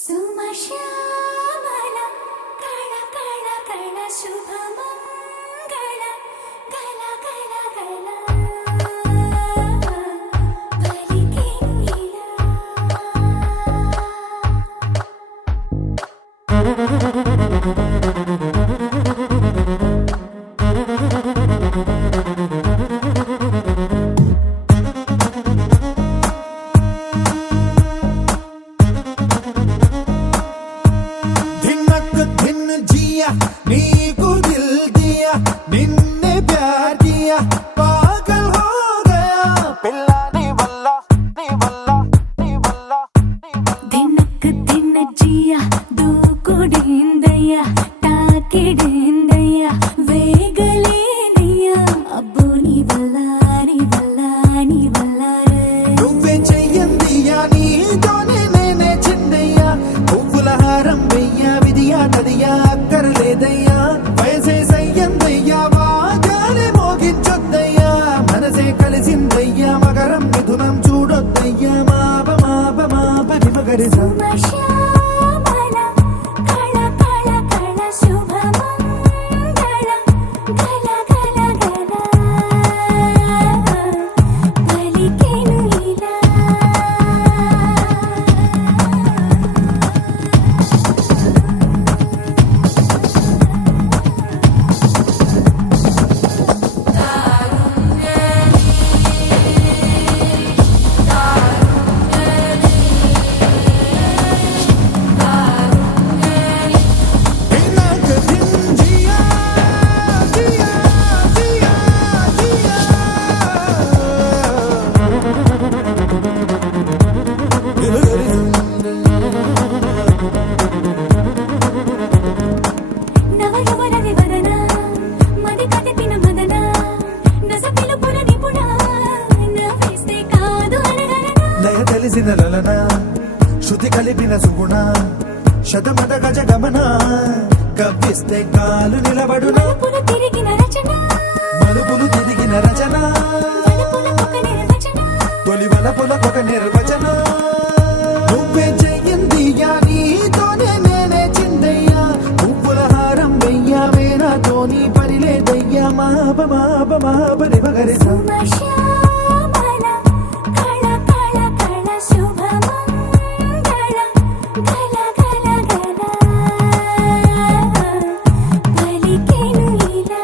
సుమశ్యామల కళ కళ కళ శుభమంగళ గల గల గల బలికెన్నిలా नीको दिल दिया निन्ने प्यार किया पागल हो गया पिल्ला नी बल्ला नी बल्ला नी बल्ला दिनक दिन जिया दूकुडिंदయ్యా తాకిడిందయ్యా వేగలేనయ్యా అబ్బో నీ వల్ల నువ్వే చెయ్యందియా నీతోనే నేనే చిన్నయ్యా పువ్వుల హారం వెయ్యా విధియా తదియా అక్కర్లేదయ్యా వయసే సయ్యందయ్యా బాగానే మోగించొద్దయ్యా మనసే కలిసిందయ్యా మకరం మిథునం చూడొద్దయ్యా మాప మాప మాప నిమగరి సుమశ్యామల కళ కళ కళ శుభమంగళ గల గల గల బలికెన్నిలా తెలిసిన లలన శృతి కలిపిన సుగుణ శతమద గజ గమన కవ్విస్తే కాలు నిలబడున మలుపులు తిరిగిన రచన తొలి వలపులకొక నిర్వచన నువ్వే చెయ్యిందియా నీతోనే నేనే చిందయ్యా పువ్వుల హారం వెయ్యా వేనాతో నీ పరిలేదయ్యా మాప మాప మాప నిమగరి సుమశ్యామల కళ కళ కళ శుభమంగళ గల గల గల బలికెన్నిలా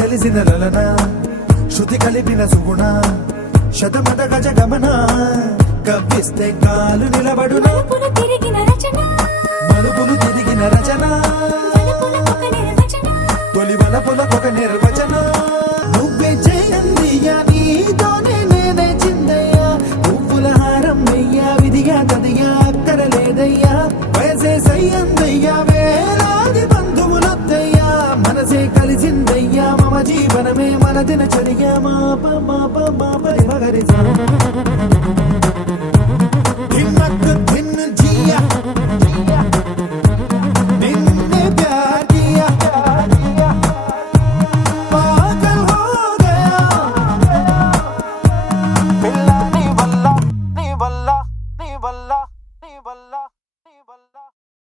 తెలిసిన లలన శృతి కలిపిన సుగుణ శతమద గజ గమన కవ్విస్తే కాలు నిలబడున మలుపులు తిరిగిన రచన తొలి వలపులకొక నిర్వచన నువ్వే చేయందియా నీతోనే నేనే చిందయ్యా పువ్వుల హారం వెయ్యా విధిగా తదియా అక్కరలేదయ్యా వయసే సయ్యందయ్యా వేలాది బంధువులొద్దయ్యా మనసే కలిసిందయ్యా మమ జీవనమే మన దినచర్య మాప మాప మాప మగరి దిన్నక్ దిన్ జియా